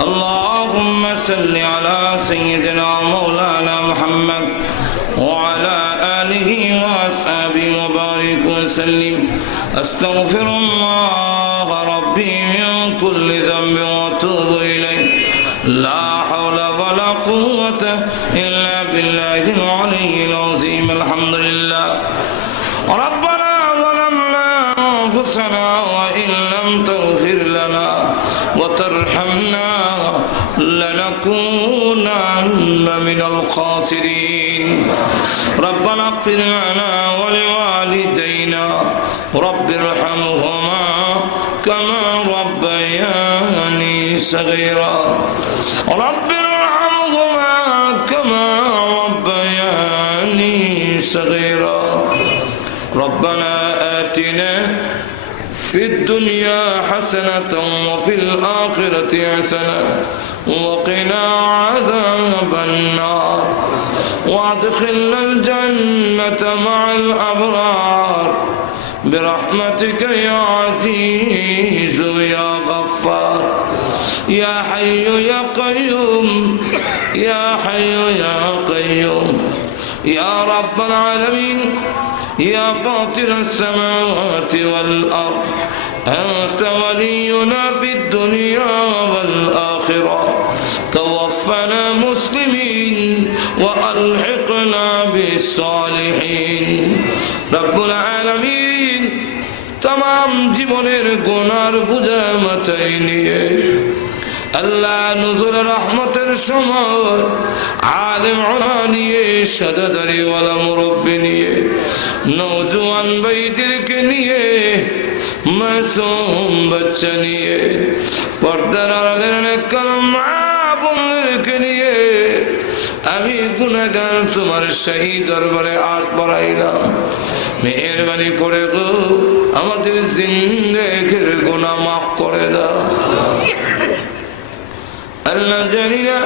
اللهم صل على سيدنا مولانا محمد وعلى آله وأصحابه وبارك وسلم. أستغفر الله ربي من كل ذنب وأتوب إليه. لا لنكونن من الخاسرين. ربنا اغفر لنا ولوالدينا. رب ارحمهما كما ربياني صغيرا. رب ارحمهما كما ربياني صغيرا. ربنا آتنا في الدنيا حسنة وفي الآخرة حسنة وقنا عذاب النار وأدخلنا الجنة مع الأبرار برحمتك يا عزيز يا غفار يا حي يا قيوم يا حي يا قيوم يا رب العالمين يا فاطر السماوات والأرض أنت ولينا في الدنيا والآخرة توفنا مسلمين وألحقنا بالصالحين رب العالمين تمام জীবনের গোনার বুঝা মাথায় নিয়ে আল্লাহ নজর রহমতের সময় আলেম ওলা নিয়ে সাদাদারিওয়ালা মুরব্বী বাচ্চা নিয়ে পর্দার আড়ালের মা নিয়ে আমি গুণাগার তোমার সেই দরবারে হাত বাড়াইলাম। মেহরবানি করে গো, আমাদের জিন্দেগের গুণা মাফ করে দাও। আল্লাহ জানি না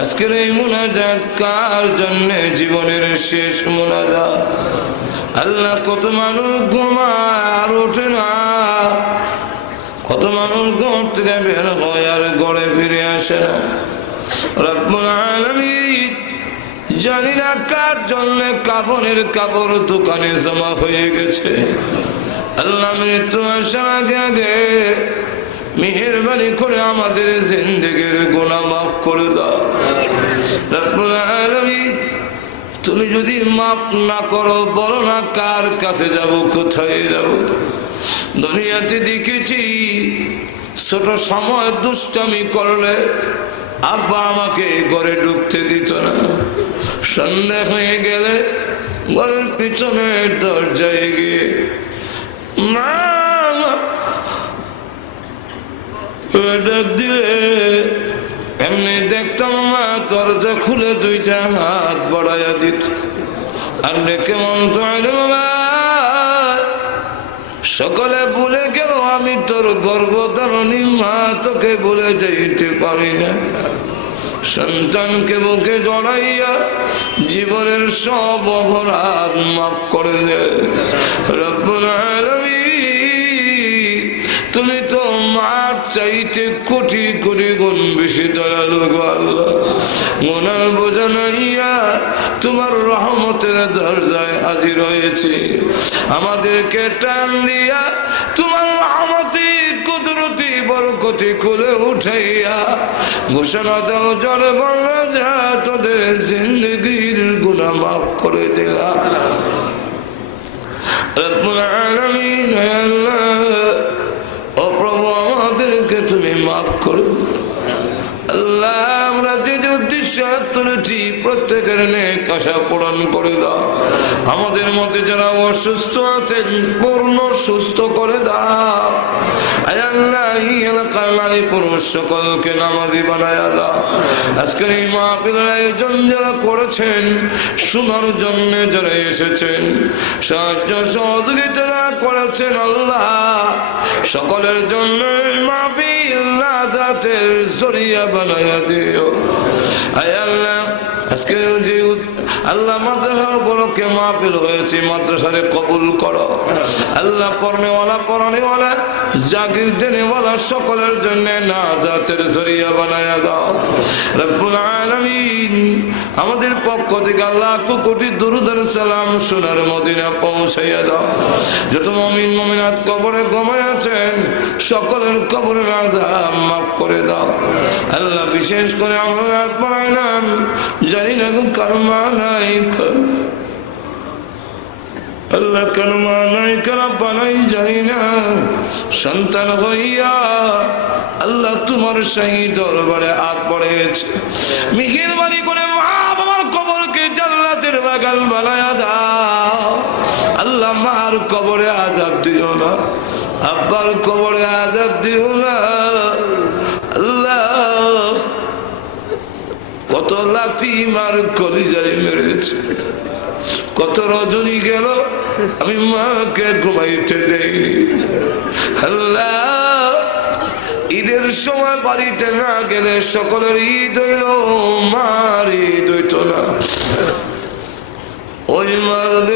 আজকের এই মোনাজাত কার জন্য জীবনের শেষ মোনাজাত। আল্লাহ কত মানুষ ঘুমায় আর ওঠে না কত মানুষ ঘর থেকে বের হয় আর গড়ে ফিরে আসে না। রব্বুল জানি না কার জন্য কাপড়ের কাপড় দোকানে জমা হয়ে গেছে। আল্লাহ মৃত্যু আসার আগে আগে মেহরবানি করে আমাদের জিন্দগির গোনা মাফ করে দাও। রব্বুল তুমি যদি মাফ না করো, বলো না কার কাছে যাব, কোথায় যাব। দুনিয়াতে দেখেছি ছোট সময় দুষ্টামি করলে আব্বা আমাকে ঘরে ঢুকতে দিত না। সন্ধ্যা হয়ে গেলে ঘরের পিছনে দরজায় গিয়ে ডাক এমনি দেখতাম দরজা খুলে দুইটা হাত দিত। আর তো বাবা। সকলে তোর গর্ভধারণী মা তোকে বলে যাইতে পারি না। সন্তানকে বুকে জড়াইয়া জীবনের সব অপরাধ মাফ করে তুমি তো মার চাইতে কোটি কোটি গুণ বেশি দয়ালু আল্লাহ। মনার বোঝা নাইয়া তোমার রহমতের দরজায় হাজির হয়েছে। আমাদেরকে টান দিয়া বরকতি কুলে উঠাইয়া ঘোষণা দাও জল বাংলা যা তোদের জিন্দগির গুণা মাফ করে দিলাম। আল্লাহ, ও প্রভু আমাদেরকে তুমি মাফ করো তুলেছি প্রত্যেকের নেক আশা পূরণ করে দাও। আমাদের মতে যারা অসুস্থ আছেন, পূর্ণ সুস্থ করে দাও। আল্লাহ নারী পুরুষ সকলকে নামাজি আজকের এই করেছেন যারা এসেছেন করেছেন আল্লাহ। সকলের জন্য মাহফিল জরিয়া বানায়া দিও। আজকে যে আল্লাহ মাদ্রাসার উপলক্ষে মাহফিল হয়েছে, মাদ্রাসারে কবুল করো। আল্লাহ পড়নেওয়ালা পড়ানেওয়ালা জাগির সকলের জন্য না জরিয়া বানায় দাও। রব্বুল আলামিন, আমাদের পক্ষ থেকে আল্লাহ কোটি দুরুদার সালাম সোনার মদিনা পৌঁছাইয়া দাও। যত মমিন, মমিনাত কবরে গমায় আছেন সকলের কবরের আজাব মাফ করে দাও। আল্লাহ বিশেষ করে আমরা বানাইলাম জানি না জানি না। করে মা আল্লাহ মার কবরে আজাব দিও না। আব্বার কবরে আজাব দিও না। আল্লাহ, কত লাঠি মার কলিজারে মেরেছে। কত রজনী গেল, আমি মাকে ঘুমাইতে দেইনি। আল্লাহ, ঈদের সময় বাড়িতে না গেলে সকলের ঈদ হইল, মার ঈদ হইত না। ওই না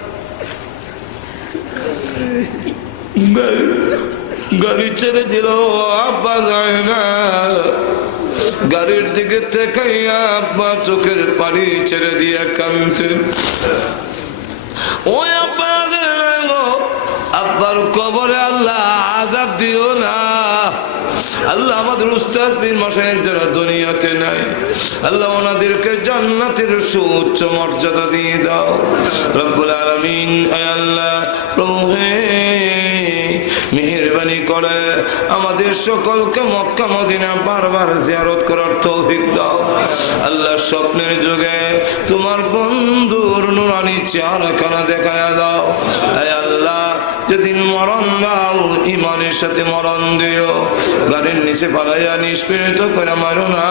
গাড়ি ছেড়ে দিল, আব্বা যায় না। গাড়ির দিকে তেকাইয়া আব্বা চোখের পানি ছেড়ে দিয়ে কানতে ওই আব্বাদের গো আব্বার কবরে আল্লাহ আজাব দিও না। আল্লাহ আমাদের উস্তাদ বীর মশাইয়ের যারা দুনিয়াতে নাই, আল্লাহ ওনাদেরকে জান্নাতের সুউচ্চ মর্যাদা দিয়ে দাও। রব্বুল আলামিন আল্লাহ, প্রভু মেহরবানি করে। আমাদের সকলকে মক্কা, মদিনা বারবার জিয়ারত করার তৌফিক দাও। আল্লাহ স্বপ্নের যুগে তোমার বন্ধুর নুরানি চেহারাখানা দেখায় দাও। মরণ দাও, ইমানের সাথে মরণ দিও। গাড়ির নিচে পালাইয়া নিষ্পীড়িত করে মারো না।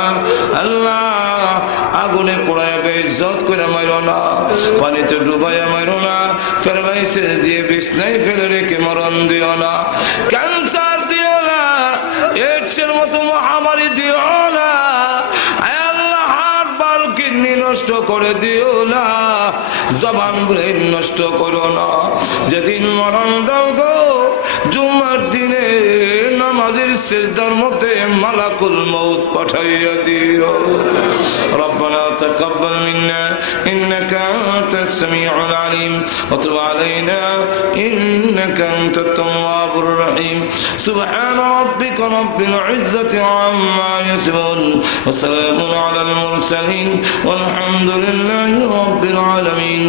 আল্লাহ, আগুনে পোড়াইয়া বেজত করে মারো না। পানিতে ডুবাইয়া মারো না। ফেরমাইছে দিয়ে বিছনাই ফেলে রেখে মরণ দিও না। ক্যান্সার দিও না। এইডসের মতো মহামারী দিও না। কিডনি নষ্ট করে দিও না। জবান ব্রেন নষ্ট করো না। যেদিন মরণ দাও গো নামাজের শেষদার মধ্যে মালাকুল মৌত পাঠাইয়া দিও ربنا تقبل منا إنك أنت السميع العليم وتب علينا إنك أنت التواب الرحيم سبحان ربك رب العزة عما يصفون وسلام على المرسلين والحمد لله رب العالمين